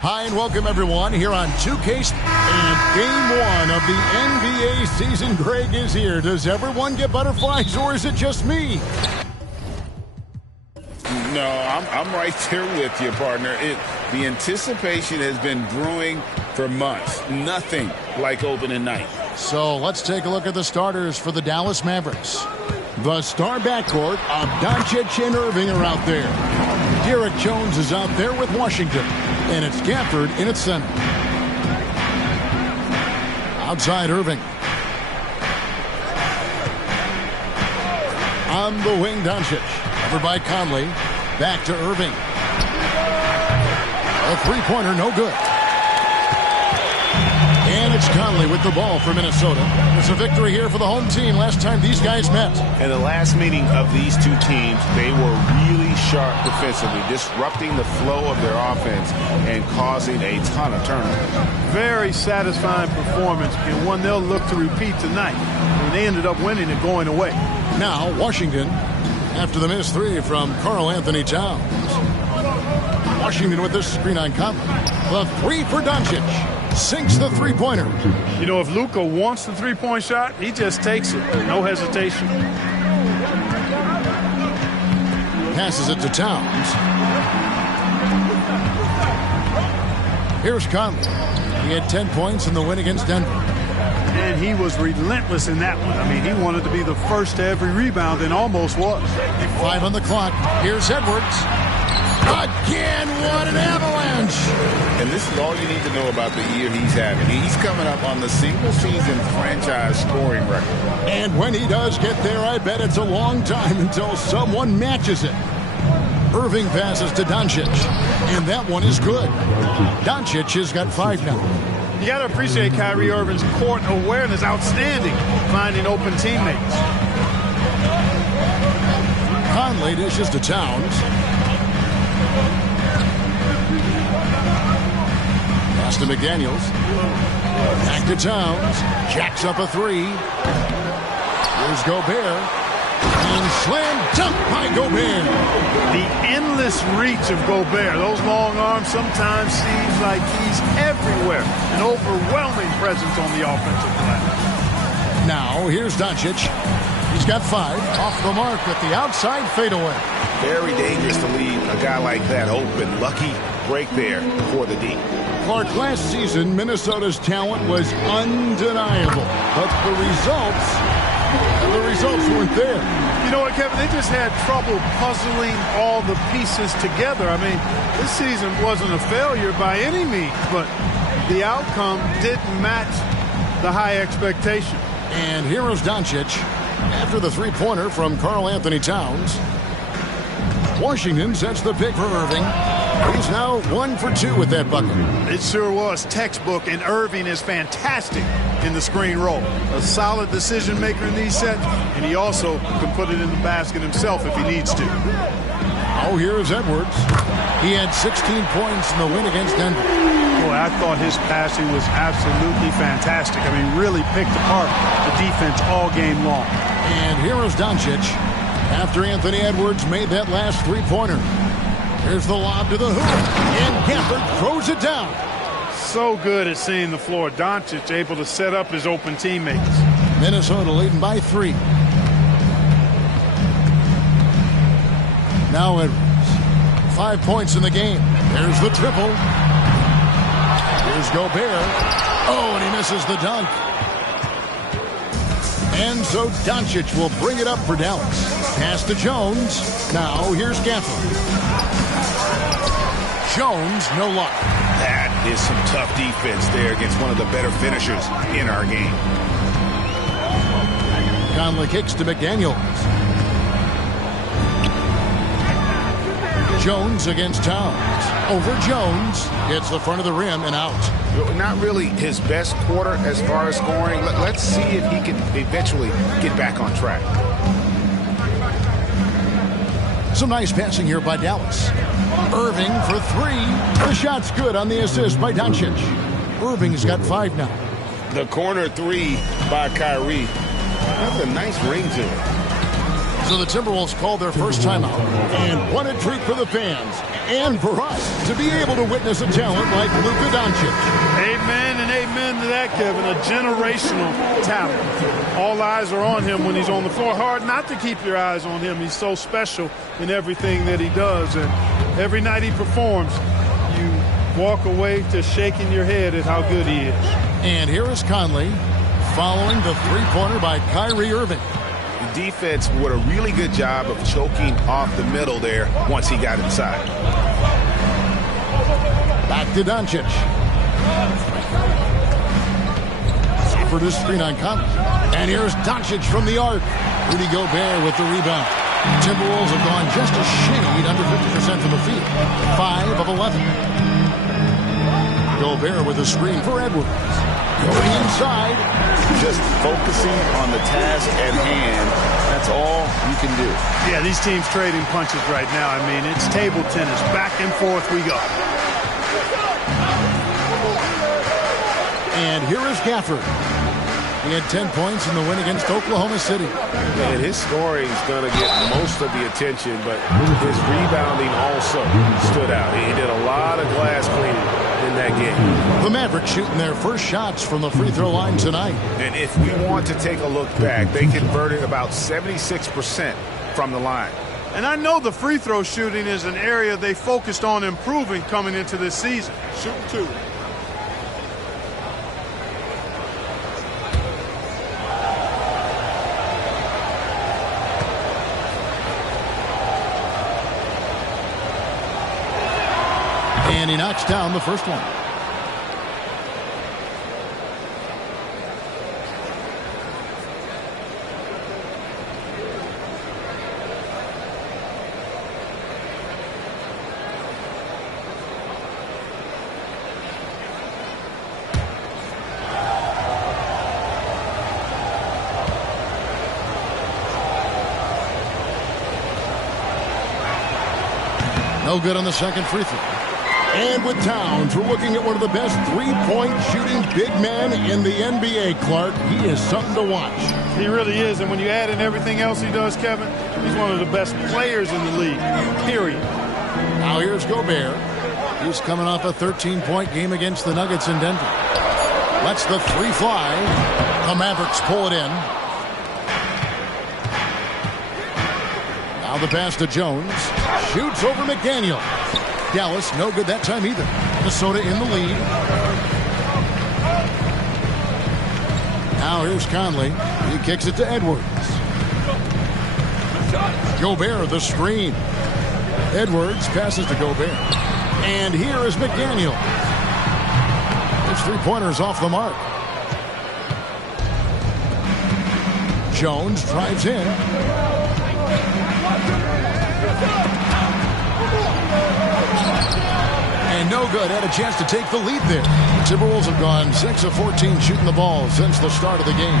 Hi and welcome everyone here on 2K and Game 1 of the NBA season. Greg is here. Does everyone get butterflies or is it just me? No, I'm right there with you, partner. The anticipation has been brewing for months. Nothing like opening night. So let's take a look at the starters for the Dallas Mavericks. The star backcourt of Doncic and Irving are out there. Derek Jones is out there with Washington. And it's Gafford in its center. Outside Irving. On the wing, Doncic. Covered by Conley. Back to Irving. A three-pointer, no good. And it's Conley with the ball for Minnesota. It's a victory here for the home team last time these guys met. In the last meeting of these two teams, they were really sharp defensively, disrupting the flow of their offense and causing a ton of turnovers. Very satisfying performance, and one they'll look to repeat tonight. And they ended up winning and going away. Now, Washington, after the missed three from Karl Anthony Towns. Washington with this screen on Conley. The three for Doncic. Sinks the three-pointer. You know, if Luka wants the three-point shot, he just takes it. No hesitation. Passes it to Towns. Here's Conley. He had 10 points in the win against Denver. And he was relentless in that one. I mean, he wanted to be the first to every rebound and almost was. 5 on the clock. Here's Edwards. Again, what an avalanche! And this is all you need to know about the year he's having. He's coming up on the single-season franchise scoring record. And when he does get there, I bet it's a long time until someone matches it. Irving passes to Doncic, and that one is good. Doncic has got 5 now. You got to appreciate Kyrie Irving's court awareness, outstanding, finding open teammates. Conley dishes to Towns. Pass to McDaniels. Back to Towns. Jacks up a three. Here's Gobert. And slam dunk by Gobert. The endless reach of Gobert. Those long arms sometimes seems like he's everywhere. An overwhelming presence on the offensive glass. Now, here's Doncic. He's got 5. Off the mark with the outside fadeaway. Very dangerous to leave a guy like that open. Lucky break there for the D. Clark, last season, Minnesota's talent was undeniable. But the results weren't there. You know what, Kevin? They just had trouble puzzling all the pieces together. I mean, this season wasn't a failure by any means, but the outcome didn't match the high expectation. And here is Doncic after the three-pointer from Karl Anthony Towns. Washington sets the pick for Irving. He's now 1 for 2 with that bucket. It sure was textbook, and Irving is fantastic in the screen roll. A solid decision maker in these sets, and he also can put it in the basket himself if he needs to. Oh, here's Edwards. He had 16 points in the win against Denver. Boy, I thought his passing was absolutely fantastic. I mean, really picked apart the defense all game long. And here is Doncic after Anthony Edwards made that last three-pointer. Here's the lob to the hoop, and Gafford throws it down. So good at seeing the floor. Doncic able to set up his open teammates. Minnesota leading by 3. Now Edwards. 5 points in the game. There's the triple. Here's Gobert. Oh, and he misses the dunk. And so Doncic will bring it up for Dallas. Pass to Jones. Now here's Gafford. Jones, no luck. That is some tough defense there against one of the better finishers in our game. Conley kicks to McDaniels. Jones against Towns. Over Jones. Hits the front of the rim and out. Not really his best quarter as far as scoring. Let's see if he can eventually get back on track. Some nice passing here by Dallas. Irving for 3. The shot's good on the assist by Doncic. Irving's got 5 now. The corner 3 by Kyrie. That's a nice ring to it. So the Timberwolves called their first timeout. And what a treat for the fans and for us to be able to witness a talent like Luka Doncic. Amen and amen to that, Kevin. A generational talent. All eyes are on him when he's on the floor. Hard not to keep your eyes on him. He's so special in everything that he does. And every night he performs, you walk away to shaking your head at how good he is. And here is Conley following the three-pointer by Kyrie Irving. The defense did a really good job of choking off the middle there once he got inside. Back to Doncic. For this screen on Conley. And here's Doncic from the arc. Rudy Gobert with the rebound. Timberwolves have gone just a shade under 50% from the field. 5 of 11. Gobert with a screen for Edwards. Going inside. Just focusing on the task at hand. That's all you can do. Yeah, these teams trading punches right now. I mean, it's table tennis. Back and forth we go. And here is Gafford. He had 10 points in the win against Oklahoma City. And his scoring is going to get most of the attention, but his rebounding also stood out. He did a lot of glass cleaning in that game. The Mavericks shooting their first shots from the free throw line tonight. And if we want to take a look back, they converted about 76% from the line. And I know the free throw shooting is an area they focused on improving coming into this season. Shooting 2. And he knocks down the first one. No good on the second free throw. And with Towns, we're looking at one of the best three-point shooting big men in the NBA, Clark. He is something to watch. He really is. And when you add in everything else he does, Kevin, he's one of the best players in the league, period. Now here's Gobert. He's coming off a 13-point game against the Nuggets in Denver. Lets the three fly. The Mavericks pull it in. Now the pass to Jones. Shoots over McDaniel. Dallas, no good that time either. Minnesota in the lead. Now here's Conley. He kicks it to Edwards. Gobert, the screen. Edwards passes to Gobert. And here is McDaniel. His three-pointer's off the mark. Jones drives in. And no good. Had a chance to take the lead there. The Timberwolves have gone 6 of 14 shooting the ball since the start of the game.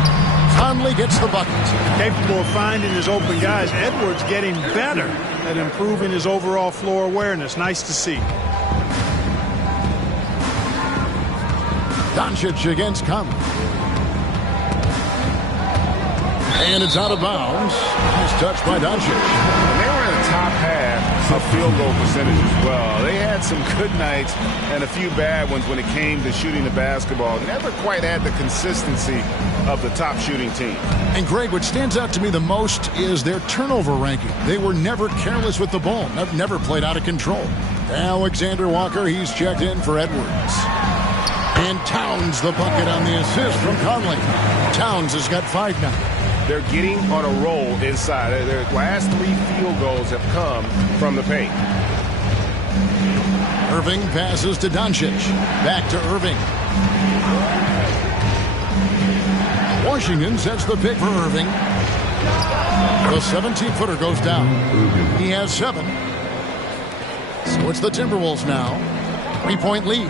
Conley gets the bucket. Capable of finding his open guys. Edwards getting better at improving his overall floor awareness. Nice to see. Doncic against Conley. And it's out of bounds. Nice touch by Doncic. And they were in the top half of field goal percentage as well. They had some good nights and a few bad ones when it came to shooting the basketball. Never quite had the consistency of the top shooting team. And Greg, what stands out to me the most is their turnover ranking. They were never careless with the ball. Never played out of control. Alexander Walker, he's checked in for Edwards. And Towns the bucket on the assist from Conley. Towns has got 5 now. They're getting on a roll inside. Their last 3 field goals have come from the paint. Irving passes to Doncic. Back to Irving. Washington sets the pick for Irving. The 17-footer goes down. He has 7. So it's the Timberwolves now. 3-point lead.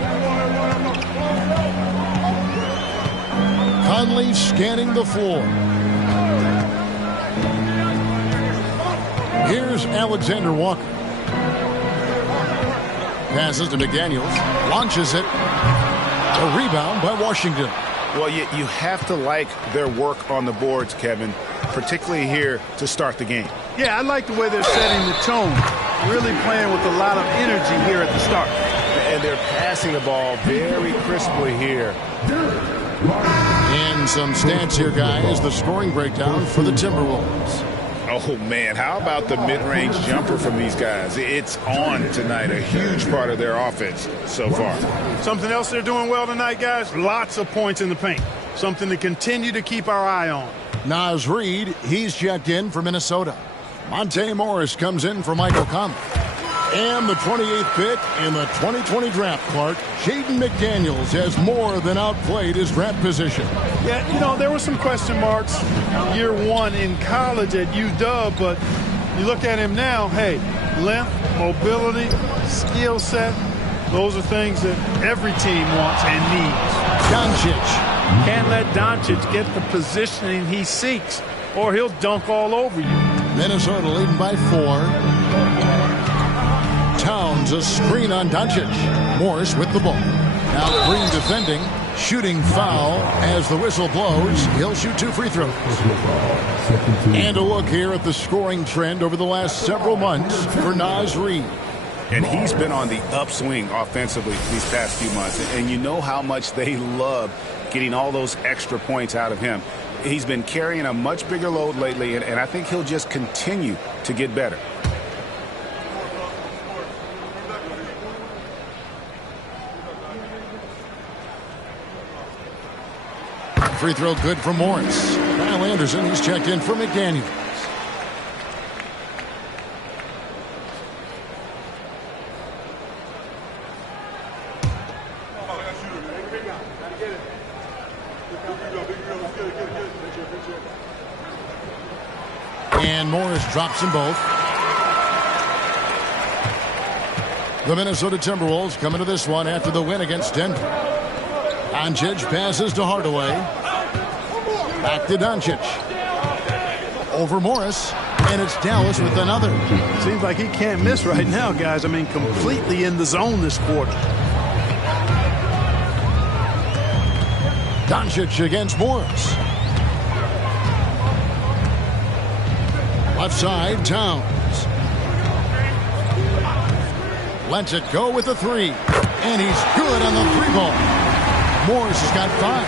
Conley scanning the floor. Here's Alexander Walker. Passes to McDaniels. Launches it. A rebound by Washington. Well, you have to like their work on the boards, Kevin, particularly here to start the game. Yeah, I like the way they're setting the tone. Really playing with a lot of energy here at the start. And they're passing the ball very crisply here. And some stats here, guys. The scoring breakdown for the Timberwolves. Oh, man, how about the mid-range jumper from these guys? It's on tonight, a huge part of their offense so far. Something else they're doing well tonight, guys, lots of points in the paint. Something to continue to keep our eye on. Naz Reid, he's checked in for Minnesota. Monte Morris comes in for Michael Conley. And the 28th pick in the 2020 draft, Clark, Jaden McDaniels has more than outplayed his draft position. Yeah, you know, there were some question marks year one in college at UW, but you look at him now, hey, length, mobility, skill set, those are things that every team wants and needs. Doncic. Can't let Doncic get the positioning he seeks, or he'll dunk all over you. Minnesota leading by 4. Towns a screen on Doncic. Morris with the ball. Now Green defending. Shooting foul as the whistle blows. He'll shoot 2 free throws. And a look here at the scoring trend over the last several months for Naz Reid. And he's been on the upswing offensively these past few months. And you know how much they love getting all those extra points out of him. He's been carrying a much bigger load lately, and I think he'll just continue to get better. Free throw good for Morris. Kyle Anderson, he's checked in for McDaniels. And Morris drops them both. The Minnesota Timberwolves come into this one after the win against Denver. Doncic passes to Hardaway. Back to Doncic. Over Morris. And it's Dallas with another. Seems like he can't miss right now, guys. I mean, completely in the zone this quarter. Doncic against Morris. Left side, Towns. Lets it go with the 3. And he's good on the 3-ball. Morris has got 5.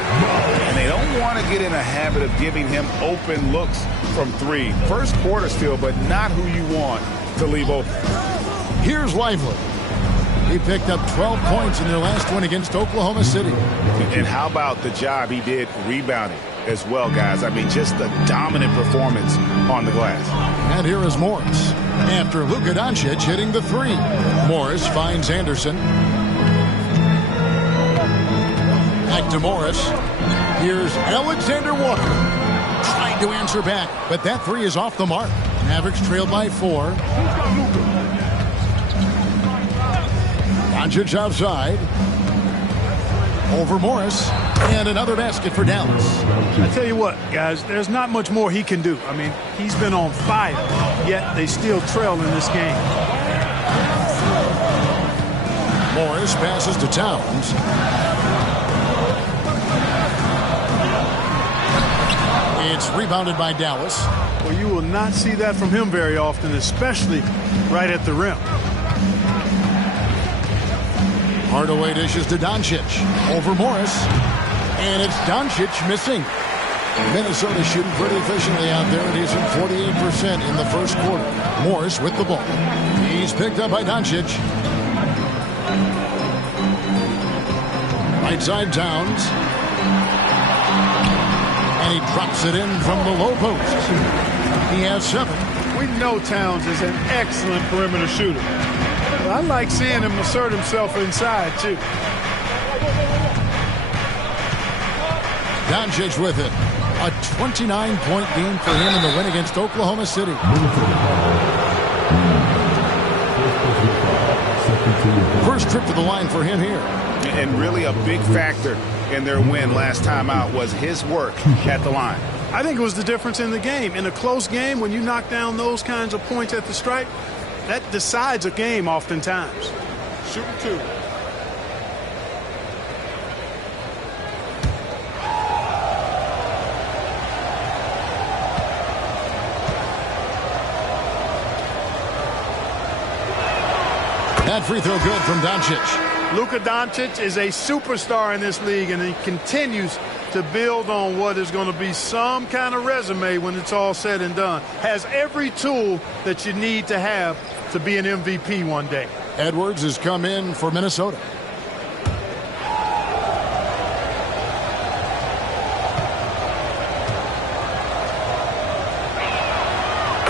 And they don't want to get in a habit of giving him open looks from 3. First quarter still, but not who you want to leave open. Here's Lively. He picked up 12 points in their last win against Oklahoma City. And how about the job he did rebounding as well, guys? I mean, just a dominant performance on the glass. And here is Morris. After Luka Doncic hitting the 3. Morris finds Anderson. Back to Morris. Here's Alexander Walker. Trying to answer back, but that 3 is off the mark. Mavericks trail by 4. Doncic outside. Over Morris. And another basket for Dallas. I tell you what, guys, there's not much more he can do. I mean, he's been on fire, yet they still trail in this game. Morris passes to Towns. It's rebounded by Dallas. Well, you will not see that from him very often, especially right at the rim. Hardaway dishes to Doncic. Over Morris. And it's Doncic missing. Minnesota shooting pretty efficiently out there. It is in 48% in the first quarter. Morris with the ball. He's picked up by Doncic. Right side Towns. And he drops it in from the low post. He has 7. We know Towns is an excellent perimeter shooter. I like seeing him assert himself inside, too. Doncic with it. A 29-point game for him in the win against Oklahoma City. First trip to the line for him here. And really a big factor in their win last time out was his work at the line. I think it was the difference in the game. In a close game, when you knock down those kinds of points at the stripe, that decides a game oftentimes. Shooting 2. That free throw good from Doncic. Luka Doncic is a superstar in this league, and he continues to build on what is going to be some kind of resume when it's all said and done. Has every tool that you need to have to be an MVP one day. Edwards has come in for Minnesota.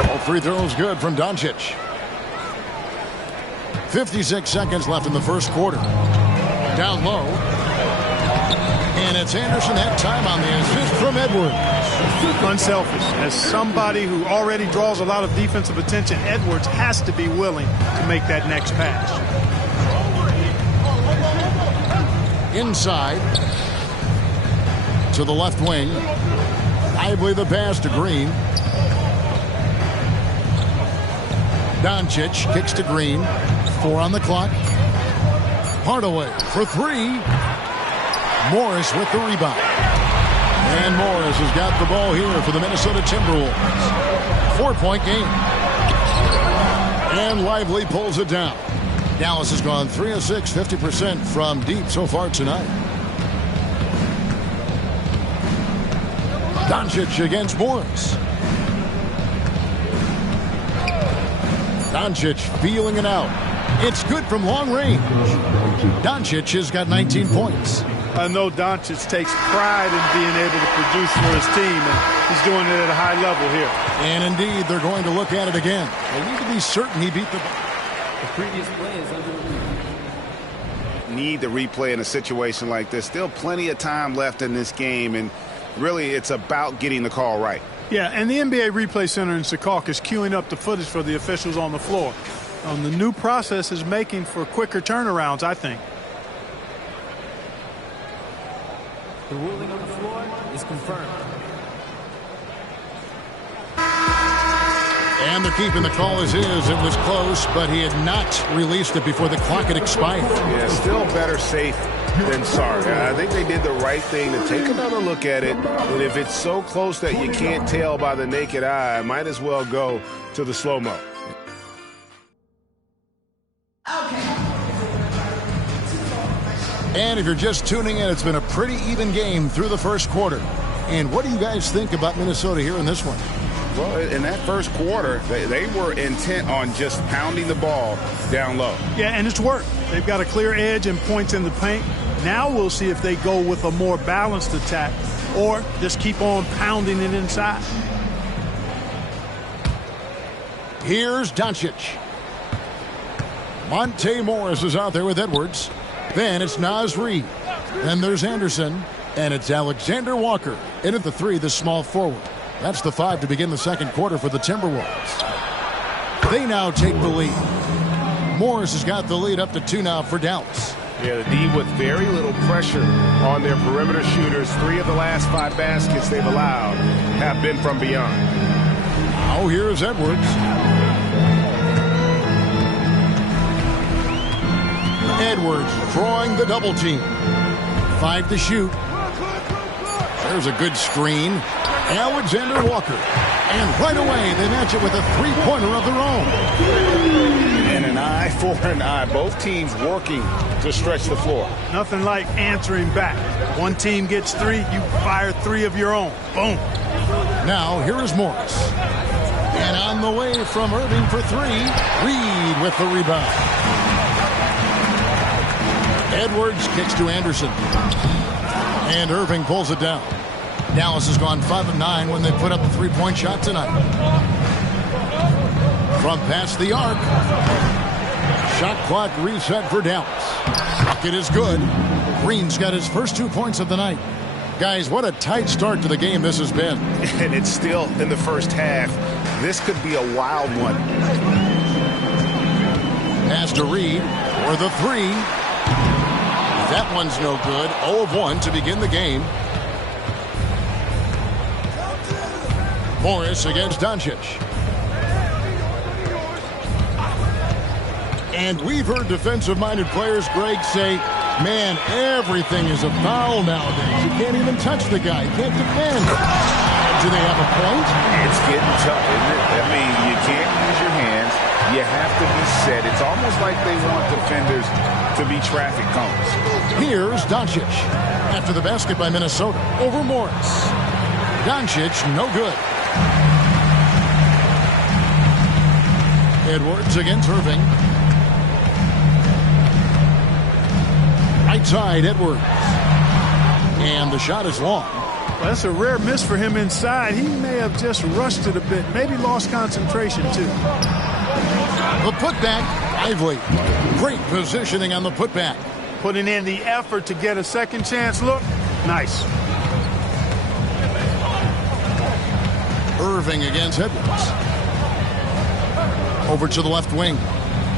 All free throws good from Doncic. 56 seconds left in the first quarter. Down low. And it's Anderson had time on the assist from Edwards. Unselfish. As somebody who already draws a lot of defensive attention, Edwards has to be willing to make that next pass. Inside to the left wing. Lively the pass to Green. Doncic kicks to Green. 4 on the clock. Hardaway for 3. Morris with the rebound. And Morris has got the ball here for the Minnesota Timberwolves. 4-point game. And Lively pulls it down. Dallas has gone 3 of 6, 50% from deep so far tonight. Doncic against Morris. Doncic feeling it out. It's good from long range. Doncic has got 19 points. I know Doncic takes pride in being able to produce for his team, and he's doing it at a high level here. And indeed, they're going to look at it again. They need to be certain he beat the previous play is under review. Need the replay in a situation like this. Still plenty of time left in this game, and really it's about getting the call right. Yeah, and the NBA Replay Center in Secaucus is queuing up the footage for the officials on the floor. The new process is making for quicker turnarounds, I think. The ruling on the floor is confirmed. And they're keeping the call as is. It was close, but he had not released it before the clock had expired. Yeah, still better safe than sorry. I think they did the right thing to take another look at it. And if it's so close that you can't tell by the naked eye, might as well go to the slow-mo. And if you're just tuning in, it's been a pretty even game through the first quarter. And what do you guys think about Minnesota here in this one? Well, in that first quarter, they were intent on just pounding the ball down low. Yeah, and it's worked. They've got a clear edge and points in the paint. Now we'll see if they go with a more balanced attack or just keep on pounding it inside. Here's Doncic. Monte Morris is out there with Edwards. Then it's Naz Reid. Then there's Anderson. And it's Alexander Walker. In at the 3, the small forward. That's the 5 to begin the second quarter for the Timberwolves. They now take the lead. Morris has got the lead up to 2 now for Dallas. Yeah, the D with very little pressure on their perimeter shooters. 3 of the last 5 baskets they've allowed have been from beyond. Now here's Edwards. Edwards drawing the double team. 5 to shoot. There's a good screen. Alexander Walker. And right away they match it with a 3-pointer of their own. And an eye for an eye. Both teams working to stretch the floor. Nothing like answering back. One team gets 3, you fire 3 of your own. Boom. Now here is Morris. And on the way from Irving for 3. Reid with the rebound. Edwards kicks to Anderson. And Irving pulls it down. Dallas has gone 5 of 9 when they put up a 3-point shot tonight. From past the arc. Shot clock reset for Dallas. Bucket is good. Green's got his first 2 points of the night. Guys, what a tight start to the game this has been. And it's still in the first half. This could be a wild one. Pass to Reid for the 3. That one's no good. 0 of 1 to begin the game. Morris against Doncic. And we've heard defensive-minded players, Greg, say, man, everything is a foul nowadays. You can't even touch the guy. You can't defend. Do they have a point? It's getting tough, isn't it? I mean, you can't use your hands. You have to be set. It's almost like they want defenders to be traffic cones. Here's Doncic. After the basket by Minnesota over Morris. Doncic, no good. Edwards against Irving. Right side, Edwards. And the shot is long. Well, that's a rare miss for him inside. He may have just rushed it a bit. Maybe lost concentration, too. The putback, Lively. Great positioning on the putback. Putting in the effort to get a second chance look. Nice. Irving against Edwards. Over to the left wing.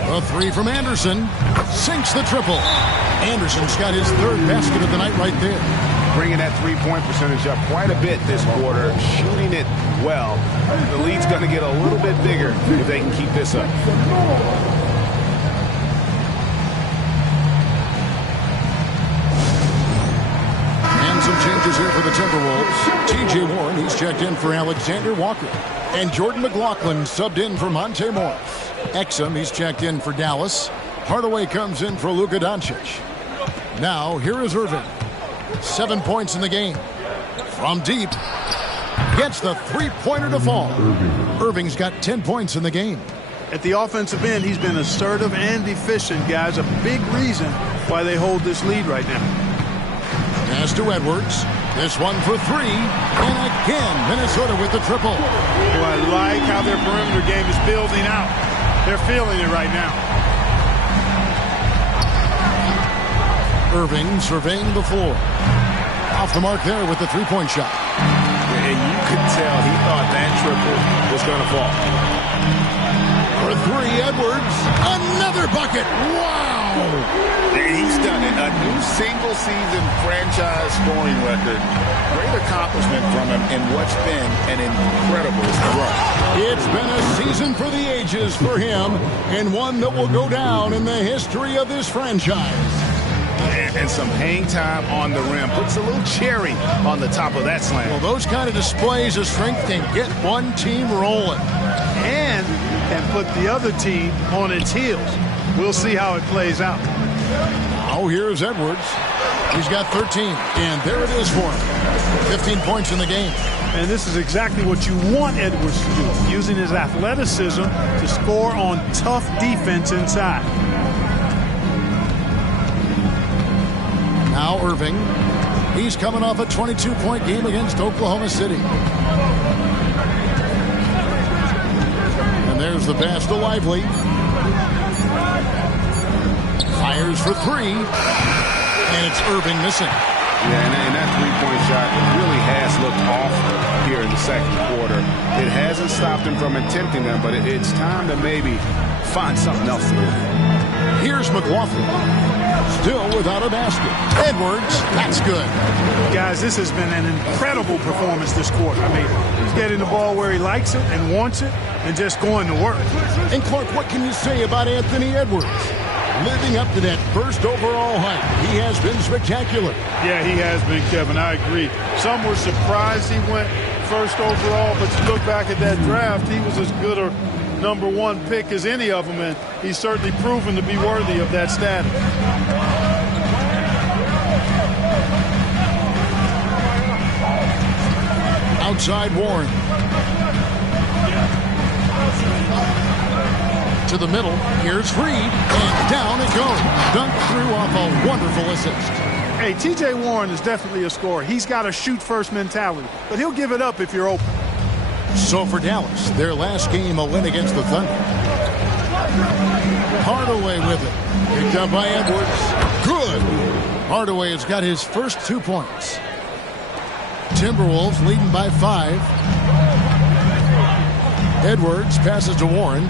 A three from Anderson. Sinks the triple. Anderson's got his third basket of the night right there. Bringing that three-point percentage up quite a bit this quarter. Shooting it well. The lead's going to get a little bit bigger if they can keep this up. And some changes here for the Timberwolves. T.J. Warren, he's checked in for Alexander Walker. And Jordan McLaughlin subbed in for Monte Morris. Exum, he's checked in for Dallas. Hardaway comes in for Luka Doncic. Now, here is Irving. 7 points in the game. From deep. Gets the three-pointer to fall. Irving's got 10 points in the game. At the offensive end, he's been assertive and efficient, guys. A big reason why they hold this lead right now. Pass to Edwards. This one for three. And again, Minnesota with the triple. Oh, I like how their perimeter game is building out. They're feeling it right now. Irving surveying the floor. Off the mark there with the three-point shot. And you could tell he thought that triple was going to fall. For three, Edwards. Another bucket. Wow! He's done it. A new single-season franchise scoring record. Great accomplishment from him in what's been an incredible run. It's been a season for the ages for him, and one that will go down in the history of this franchise. And some hang time on the rim. Puts a little cherry on the top of that slam. Well, those kind of displays of strength can get one team rolling. And can put the other team on its heels. We'll see how it plays out. Now here's Edwards. He's got 13, and there it is for him. 15 points in the game. And this is exactly what you want Edwards to do, using his athleticism to score on tough defense inside. Now Irving. He's coming off a 22-point game against Oklahoma City. And there's the pass to Lively. Fires for three. And it's Irving missing. Yeah, and that three-point shot really has looked off here in the second quarter. It hasn't stopped him from attempting them, but it's time to maybe find something else to do. Here's McLaughlin. Still without a basket. Edwards, that's good. Guys, this has been an incredible performance this quarter. I mean, he's getting the ball where he likes it and wants it and just going to work. And Clark, what can you say about Anthony Edwards? Living up to that first overall hype, he has been spectacular. Yeah, he has been, Kevin. I agree. Some were surprised he went first overall, but you look back at that draft, he was as good a number one pick as any of them, and he's certainly proven to be worthy of that status. Outside Warren. To the middle. Here's Reed. And down it goes. Dunked through off a wonderful assist. Hey, T.J. Warren is definitely a scorer. He's got a shoot-first mentality, but he'll give it up if you're open. So for Dallas, their last game a win against the Thunder. Hardaway with it. Picked up by Edwards. Good. Hardaway has got his first 2 points. Timberwolves leading by 5. Edwards passes to Warren.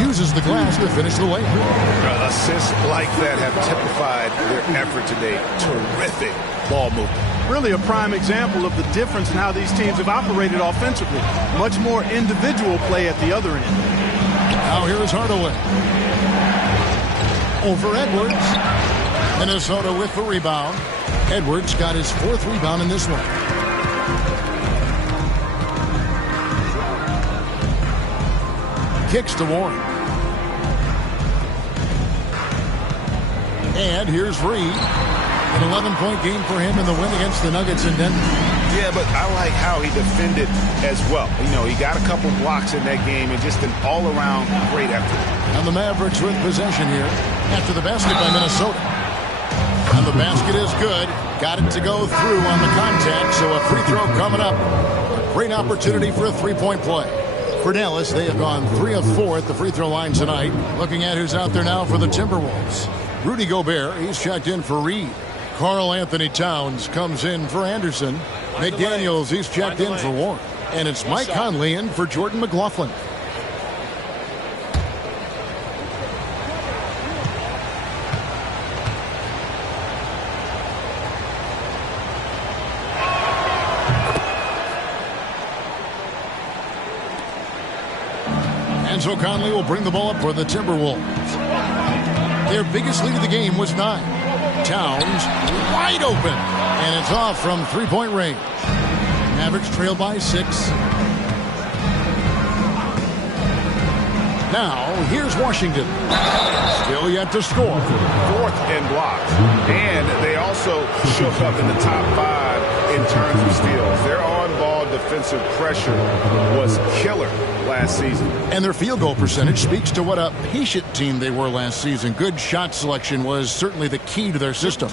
Uses the glass to finish the layup. Assists like that have typified their effort today. Terrific ball movement. Really a prime example of the difference in how these teams have operated offensively. Much more individual play at the other end. Now here is Hardaway. Over Edwards. Minnesota with the rebound. Edwards got his 4th rebound in this one. kicks to Warren. And here's Reed. An 11-point game for him in the win against the Nuggets in Denver. Yeah, but I like how he defended as well. You know, he got a couple blocks in that game and just an all-around great effort. And the Mavericks with possession here after the basket by Minnesota. And the basket is good. Got it to go through on the contact, so a free throw coming up. A great opportunity for a three-point play. For Dallas, they have gone 3 of 4 at the free throw line tonight. Looking at who's out there now for the Timberwolves. Rudy Gobert, he's checked in for Reed. Karl Anthony Towns comes in for Anderson. McDaniels, he's checked in for Warren. And it's Mike Conley in for Jordan McLaughlin. And so Conley will bring the ball up for the Timberwolves. Their biggest lead of the game was 9. Towns wide open, and it's off from three-point range. Mavericks trail by 6. Now here's Washington, still yet to score. 4th and blocks, and they also shook up in the top 5 in terms of steals. Their on-ball defensive pressure was killer last season. And their field goal percentage speaks to what a patient team they were last season. Good shot selection was certainly the key to their system.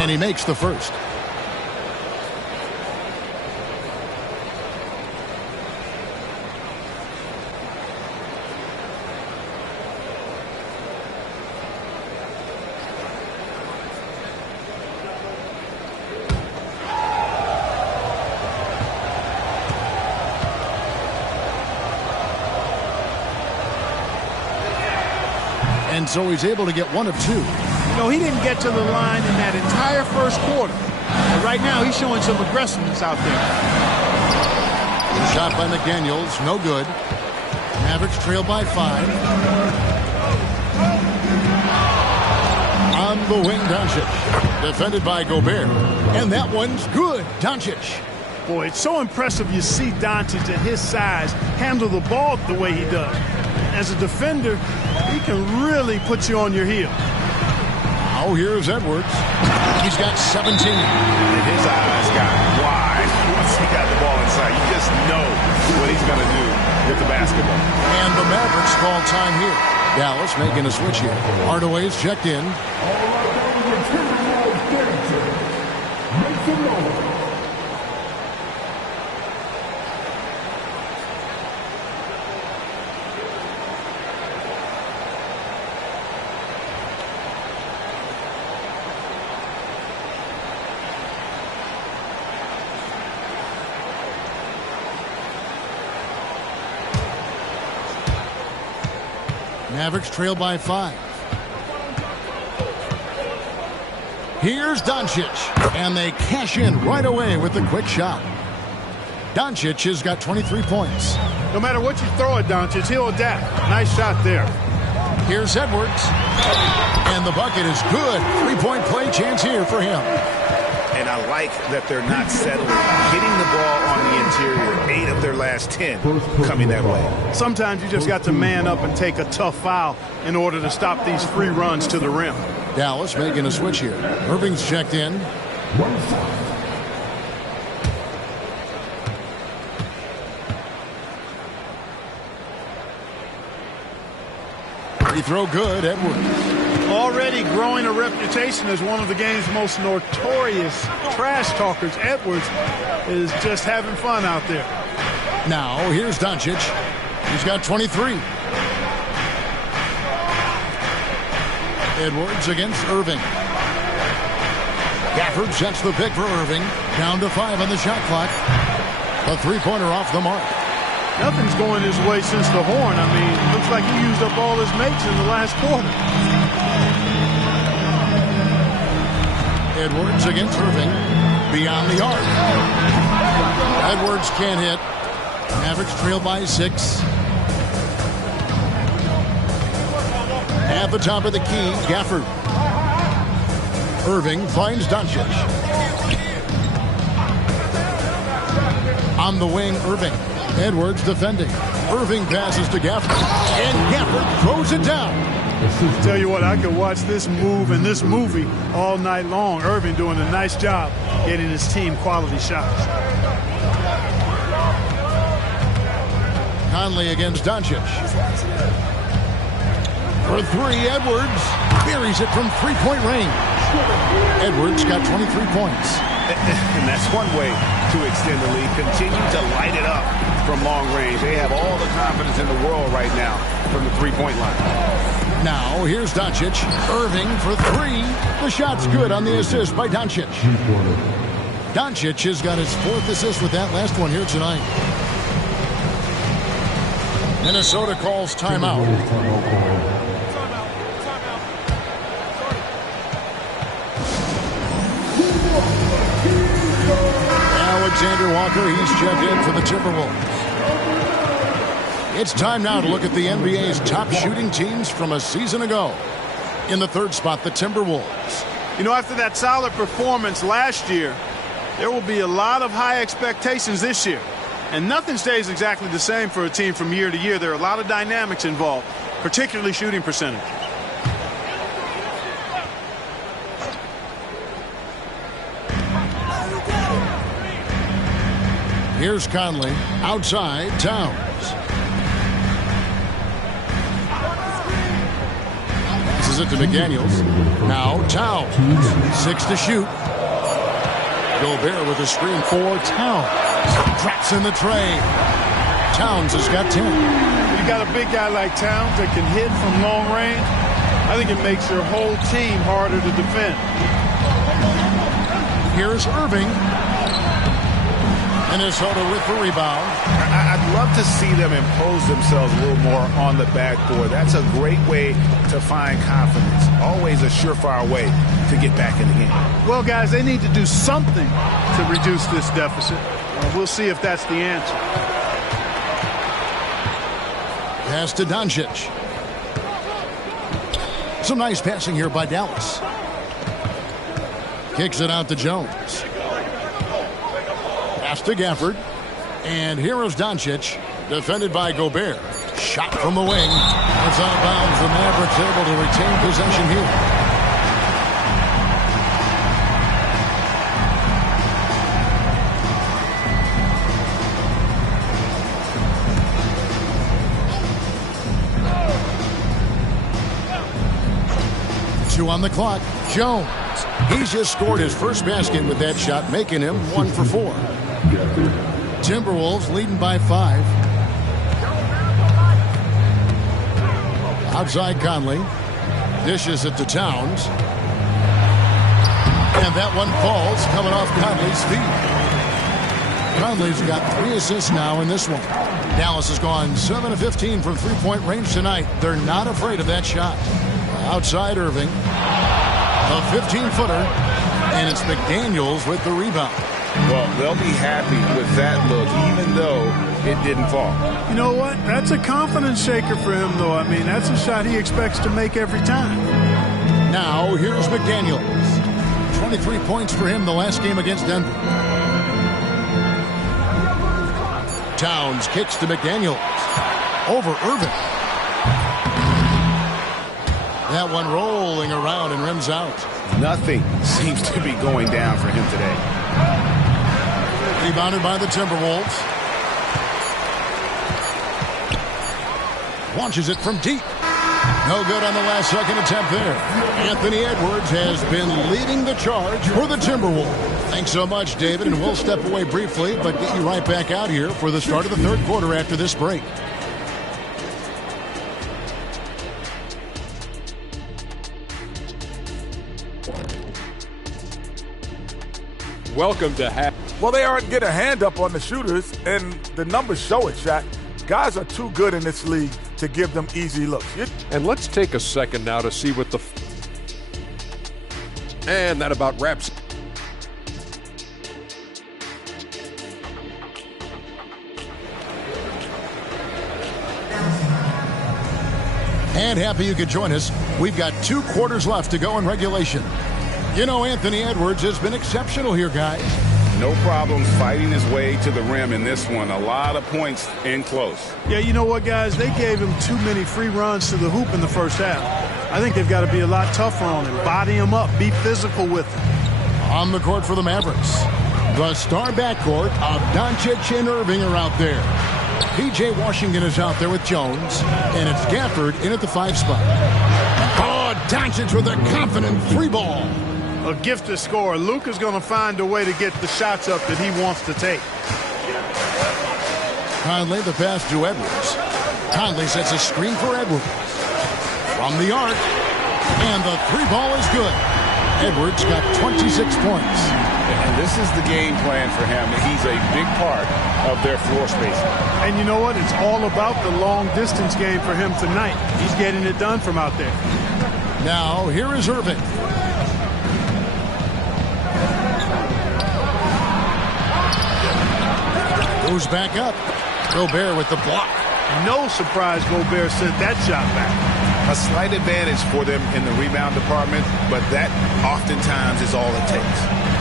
And he makes the first. And so he's able to get 1 of 2. You know, he didn't get to the line in that entire first quarter. But right now, he's showing some aggressiveness out there. Shot by McDaniels, no good. Mavericks trail by 5. On the wing, Doncic. Defended by Gobert. And that one's good. Doncic. Boy, it's so impressive you see Doncic at his size handle the ball the way he does. As a defender, he can really put you on your heel. Now here's Edwards. He's got 17. And his eyes got wide once he got the ball inside. You just know what he's going to do with the basketball. And the Mavericks call time here. Dallas making a switch here. Hardaway's checked in. Mavericks trail by 5. Here's Doncic, and they cash in right away with the quick shot. Doncic has got 23 points. No matter what you throw at Doncic, he'll adapt. Nice shot there. Here's Edwards, and the bucket is good. 3-point play chance here for him. And I like that they're not settling. Hitting the ball on the interior, 8 of their last 10 coming that way. Sometimes you just got to man up and take a tough foul in order to stop these free runs to the rim. Dallas making a switch here. Irving's checked in. Free throw good, Edwards. Already growing a reputation as one of the game's most notorious trash talkers, Edwards is just having fun out there. Now, here's Doncic. He's got 23. Edwards against Irving. Gafford sets the pick for Irving. Down to 5 on the shot clock. A three-pointer off the mark. Nothing's going his way since the horn. I mean, looks like he used up all his mates in the last quarter. Edwards against Irving. Beyond the arc. Edwards can't hit. Mavericks trail by 6. At the top of the key, Gafford. Irving finds Doncic. On the wing, Irving. Edwards defending. Irving passes to Gafford. And Gafford throws it down. Tell you what, I could watch this move and this movie all night long. Irving doing a nice job getting his team quality shots. Conley against Doncic. For three, Edwards buries it from three-point range. Edwards got 23 points. And that's one way to extend the lead. Continue to light it up from long range. They have all the confidence in the world right now from the three-point line. Now, here's Doncic. Irving for three. The shot's good on the assist by Doncic. Doncic has got his fourth assist with that last one here tonight. Minnesota calls timeout. Alexander Walker, he's checked in for the Timberwolves. It's time now to look at the NBA's top shooting teams from a season ago. In the third spot, the Timberwolves. You know, after that solid performance last year, there will be a lot of high expectations this year. And nothing stays exactly the same for a team from year to year. There are a lot of dynamics involved, particularly shooting percentage. Here's Conley. Outside, Towns. Passes it to McDaniels. Now Towns. 6 to shoot. Gobert with a screen for Towns. Drops in the tray. Towns has got 10. You got a big guy like Towns that can hit from long range. I think it makes your whole team harder to defend. Here's Irving. Minnesota with the rebound. I'd love to see them impose themselves a little more on the backboard. That's a great way to find confidence. Always a surefire way to get back in the game. Well, guys, they need to do something to reduce this deficit. We'll see if that's the answer. Pass to Doncic. Some nice passing here by Dallas. Kicks it out to Jones. Pass to Gafford. And here is Doncic, defended by Gobert. Shot from the wing. It's out of bounds. The Mavericks able to retain possession here. Two on the clock. Jones. He's just scored his first basket with that shot, making him 1 for 4. Timberwolves leading by 5. Outside Conley. Dishes it to Towns. And that one falls, coming off Conley's feet. Conley's got 3 assists now in this one. Dallas has gone 7 of 15 from three-point range tonight. They're not afraid of that shot. Outside Irving. A 15-footer. And it's McDaniels with the rebound. Well, they'll be happy with that look, even though it didn't fall. You know what? That's a confidence shaker for him, though. I mean, that's a shot he expects to make every time. Now, here's McDaniels. 23 points for him the last game against Denver. Towns kicks to McDaniels. Over Irving. That one rolling around and rims out. Nothing Seems to be going down for him today. Rebounded by the Timberwolves. Launches it from deep. No good on the last second attempt there. Anthony Edwards has been leading the charge for the Timberwolves. Thanks so much, David, and we'll step away briefly, but get you right back out here for the start of the third quarter after this break. Welcome to half. Well, they aren't getting a hand up on the shooters, and the numbers show it, Shaq. Guys are too good in this league to give them easy looks. And let's take a second now to see what the... And that about wraps. And happy you could join us. We've got 2 quarters left to go in regulation. You know, Anthony Edwards has been exceptional here, guys. No problem fighting his way to the rim in this one. A lot of points in close. Yeah, you know what, guys? They gave him too many free runs to the hoop in the first half. I think they've got to be a lot tougher on him. Body him up. Be physical with him. On the court for the Mavericks, the star backcourt of Doncic and Irving are out there. P.J. Washington is out there with Jones, and it's Gafford in at the 5 spot. Oh, Doncic with a confident free ball. A gifted scorer. Luka's going to find a way to get the shots up that he wants to take. Conley, the pass to Edwards. Conley sets a screen for Edwards. From the arc, and the 3 ball is good. Edwards got 26 points. And this is the game plan for him. He's a big part of their floor spacing. And you know what? It's all about the long distance game for him tonight. He's getting it done from out there. Now, here is Irving. Goes back up. Gobert with the block. No surprise Gobert sent that shot back. A slight advantage for them in the rebound department, but that oftentimes is all it takes.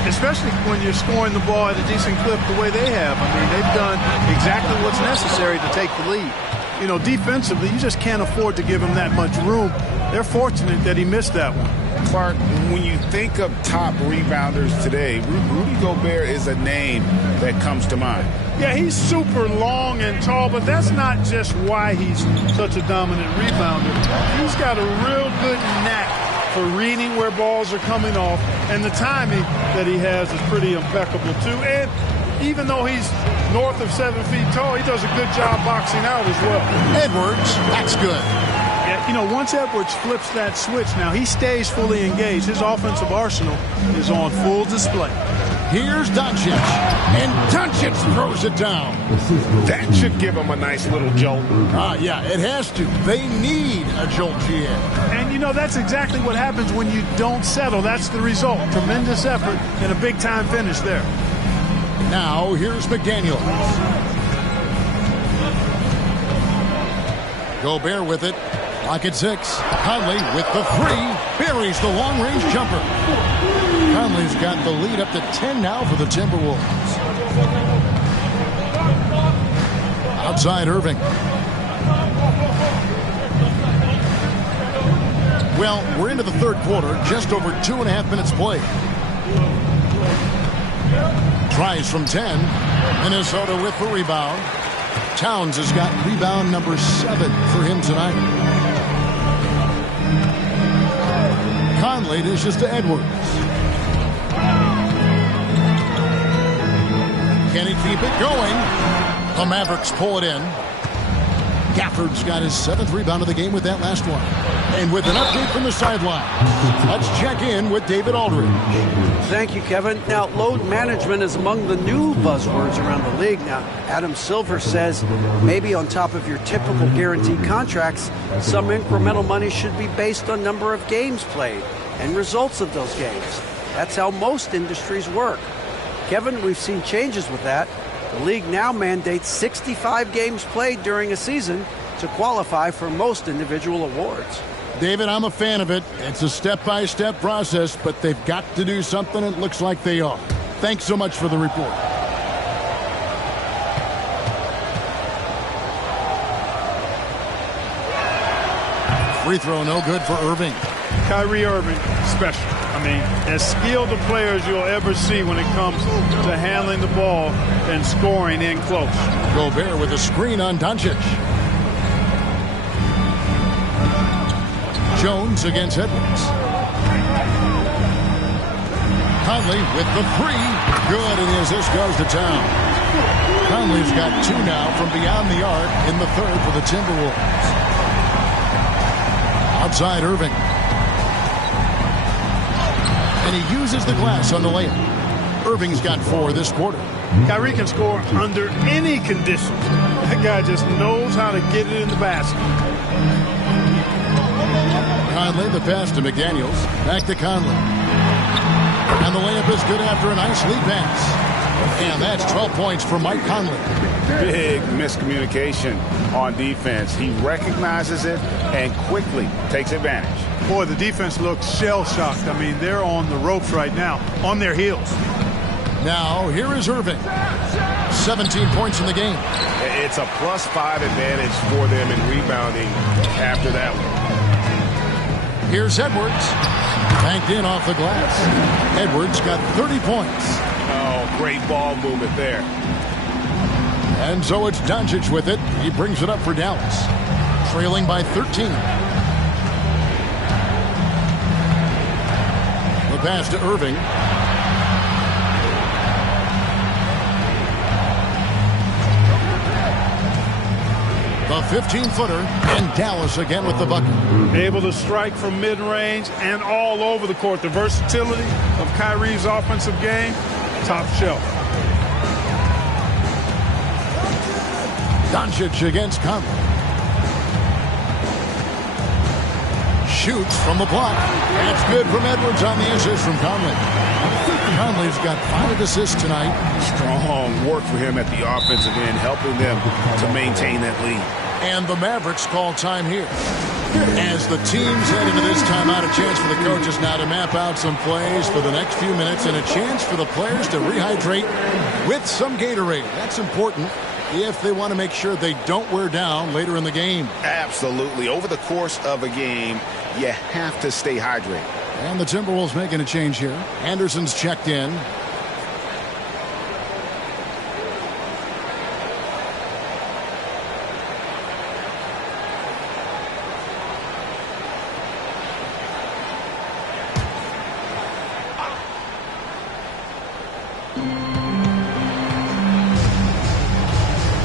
Especially when you're scoring the ball at a decent clip the way they have. I mean, they've done exactly what's necessary to take the lead. You know, defensively, you just can't afford to give him that much room. They're fortunate that he missed that one. Clark, when you think of top rebounders today, Rudy Gobert is a name that comes to mind. Yeah, he's super long and tall, but that's not just why he's such a dominant rebounder. He's got a real good knack for reading where balls are coming off, and the timing that he has is pretty impeccable too. And even though he's north of 7 feet tall, he does a good job boxing out as well. Edwards, that's good. Yeah, you know, once Edwards flips that switch, now he stays fully engaged. His offensive arsenal is on full display. Here's Doncic, and Doncic throws it down. That should give him a nice little jolt. Yeah, it has to. They need a jolt, GM. And, you know, that's exactly what happens when you don't settle. That's the result. Tremendous effort and a big-time finish there. Now, here's McDaniels. Gobert with it. Lock at 6. Conley with the 3. Buries the long-range jumper. Conley's got the lead up to 10 now for the Timberwolves. Outside Irving. Well, we're into the 3rd quarter. Just over 2.5 minutes played. Tries from 10. Minnesota with the rebound. Towns has got rebound number 7 for him tonight. Conley dishes to Edwards. Can he keep it going? The Mavericks pull it in. Gafford's got his 7th rebound of the game with that last one. And with an update from the sideline, let's check in with David Aldridge. Thank you, Kevin. Now, load management is among the new buzzwords around the league. Now, Adam Silver says maybe on top of your typical guaranteed contracts, some incremental money should be based on number of games played and results of those games. That's how most industries work. Kevin, we've seen changes with that. The league now mandates 65 games played during a season to qualify for most individual awards. David, I'm a fan of it. It's a step-by-step process, but they've got to do something. It looks like they are. Thanks so much for the report. Free throw no good for Irving. Kyrie Irving, special. I mean, as skilled a player as you'll ever see when it comes to handling the ball and scoring in close. Gobert with a screen on Doncic. Jones against Edwards. Conley with the 3. Good, and as this goes to town. Conley's got 2 now from beyond the arc in the 3rd for the Timberwolves. Outside Irving. And he uses the glass on the layup. Irving's got 4 this quarter. Kyrie can score under any conditions. That guy just knows how to get it in the basket. Conley, the pass to McDaniels. Back to Conley. And the layup is good after a nice lead pass. And that's 12 points for Mike Conley. Big miscommunication on defense. He recognizes it and quickly takes advantage. Boy, the defense looks shell-shocked. I mean, they're on the ropes right now, on their heels. Now, here is Irving. 17 points in the game. It's a +5 advantage for them in rebounding after that one. Here's Edwards. Banked in off the glass. Edwards got 30 points. Oh, great ball movement there. And so it's Doncic with it. He brings it up for Dallas. Trailing by 13. The pass to Irving. The 15-footer, and Dallas again with the bucket. Able to strike from mid-range and all over the court. The versatility of Kyrie's offensive game, top shelf. Doncic against Conley. Shoots from the block. That's good from Edwards on the assist from Conley. Conley's got 5 assists tonight. Strong work for him at the offensive end, helping them to maintain that lead. And the Mavericks call time here. As the teams head into this timeout, a chance for the coaches now to map out some plays for the next few minutes and a chance for the players to rehydrate with some Gatorade. That's important if they want to make sure they don't wear down later in the game. Absolutely. Over the course of a game, you have to stay hydrated. And the Timberwolves making a change here. Anderson's checked in.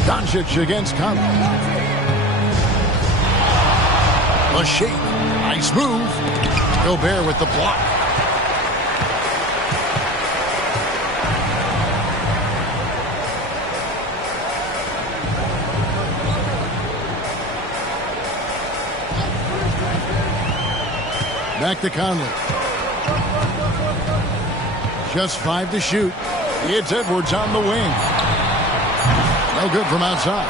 Doncic against Conley. A shake. Nice move. Gobert with the block. Back to Conley. Just 5 to shoot. It's Edwards on the wing. No good from outside.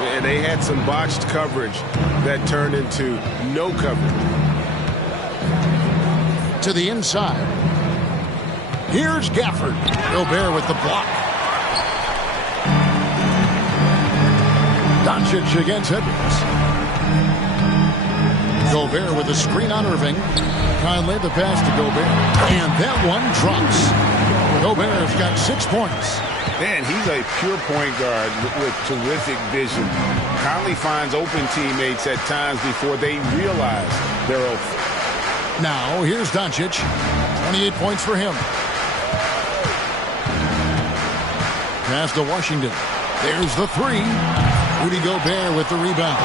And they had some botched coverage that turned into no coverage. To the inside. Here's Gafford. Gobert with the block. Doncic against Edwards. Gobert with a screen on Irving. Conley the pass to Gobert. And that one drops. Gobert's got 6 points. Man, he's a pure point guard with terrific vision. Conley finds open teammates at times before they realize they're open. Now, here's Doncic. 28 points for him. Pass to Washington. There's the 3. Rudy Gobert with the rebound.